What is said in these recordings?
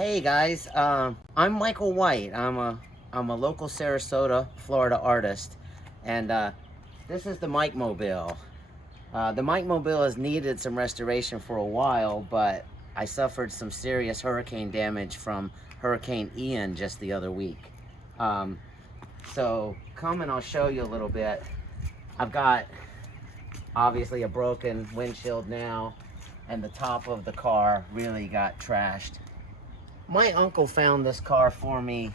Hey guys, I'm Michael White. I'm a local Sarasota, Florida artist, and this is the Mike Mobile. The Mike Mobile has needed some restoration for a while, but I suffered some serious hurricane damage from Hurricane Ian just the other week. So come and I'll show you a little bit. I've got obviously a broken windshield now, and the top of the car really got trashed. My uncle found this car for me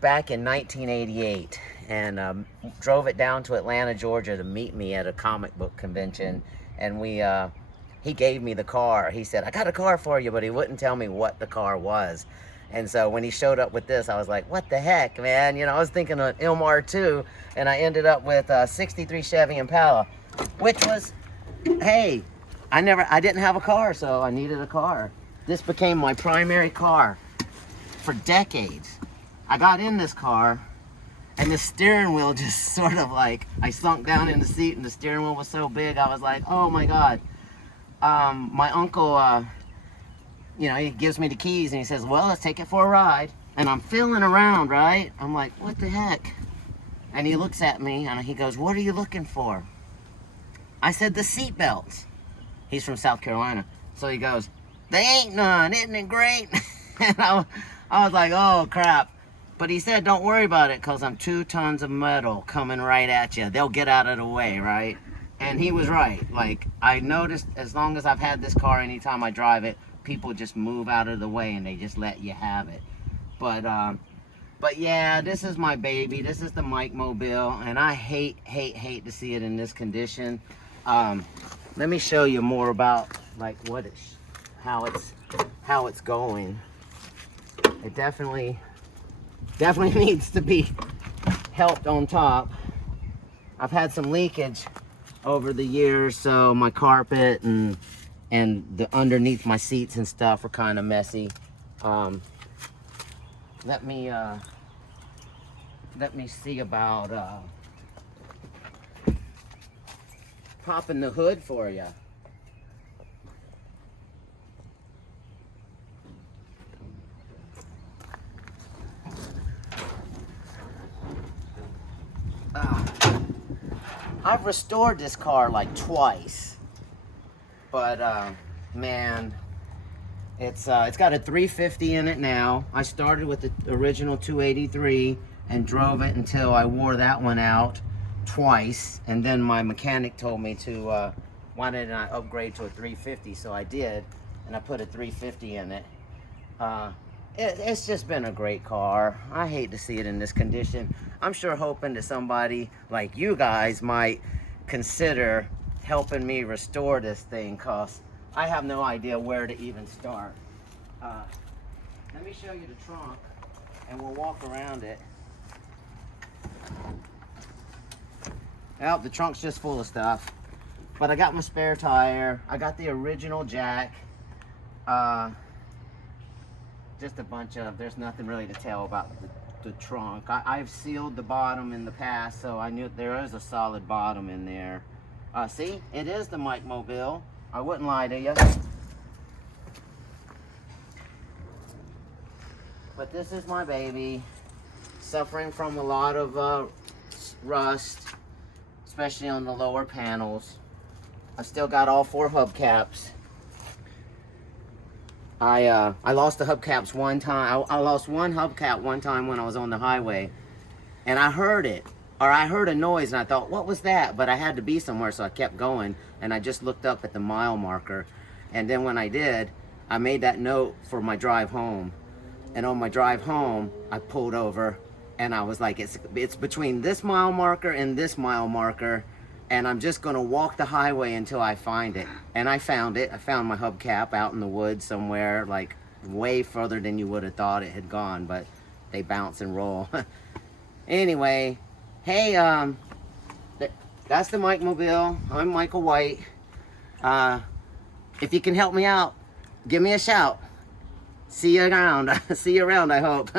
back in 1988 and drove it down to Atlanta, Georgia to meet me at a comic book convention. And he gave me the car. He said, "I got a car for you," but he wouldn't tell me what the car was. And so when he showed up with this, I was like, what the heck, man? You know, I was thinking of MR2, and I ended up with a 63 Chevy Impala, which was, hey, I didn't have a car, so I needed a car. This became my primary car for decades. I got in this car, and the steering wheel just sort of like, I sunk down in the seat, and the steering wheel was so big, I was like, oh my God. My uncle, you know, he gives me the keys, and he says, well, let's take it for a ride. And I'm feeling around, right? I'm like, what the heck? And he looks at me, and he goes, what are you looking for? I said, the seat belts. He's from South Carolina. So he goes, they ain't none, isn't it great? And I was like, oh crap. But he said, don't worry about it, because I'm 2 tons of metal coming right at you. They'll get out of the way, right? And he was right. Like, I noticed as long as I've had this car, anytime I drive it, people just move out of the way and they just let you have it. But yeah, this is my baby. This is the Mike Mobile, and I hate to see it in this condition. Let me show you more about like how it's going. It definitely needs to be helped on top. I've had some leakage over the years, so my carpet and the underneath my seats and stuff are kind of messy. Let me see about popping the hood for you. I've restored this car like twice, but man, it's got a 350 in it now. I started with the original 283 and drove it until I wore that one out twice, and then my mechanic told me to why didn't I upgrade to a 350, so I did, and I put a 350 in it. It's just been a great car. I hate to see it in this condition. I'm sure hoping that somebody like you guys might consider helping me restore this thing, cause I have no idea where to even start. Let me show you the trunk, and we'll walk around it. Well, the trunk's just full of stuff, but I got my spare tire. I got the original jack. Just a bunch of, there's nothing really to tell about the trunk. I've sealed the bottom in the past, so I knew there is a solid bottom in there. See, it is the Mike Mobile. I wouldn't lie to you. But this is my baby, suffering from a lot of rust, especially on the lower panels. I still got all 4 hubcaps. I lost the hubcaps one time. I lost one hubcap one time when I was on the highway, and I heard it, or I heard a noise, and I thought, what was that? But I had to be somewhere, so I kept going, and I just looked up at the mile marker. And then when I did, I made that note for my drive home. And on my drive home, I pulled over, and I was like, it's between this mile marker and this mile marker, and I'm just gonna walk the highway until I find it. And I found it. I found my hubcap out in the woods somewhere, like way further than you would have thought it had gone, but they bounce and roll. Anyway, hey, that's the Mike Mobile. I'm Michael White. If you can help me out, give me a shout. See you around. See you around, I hope.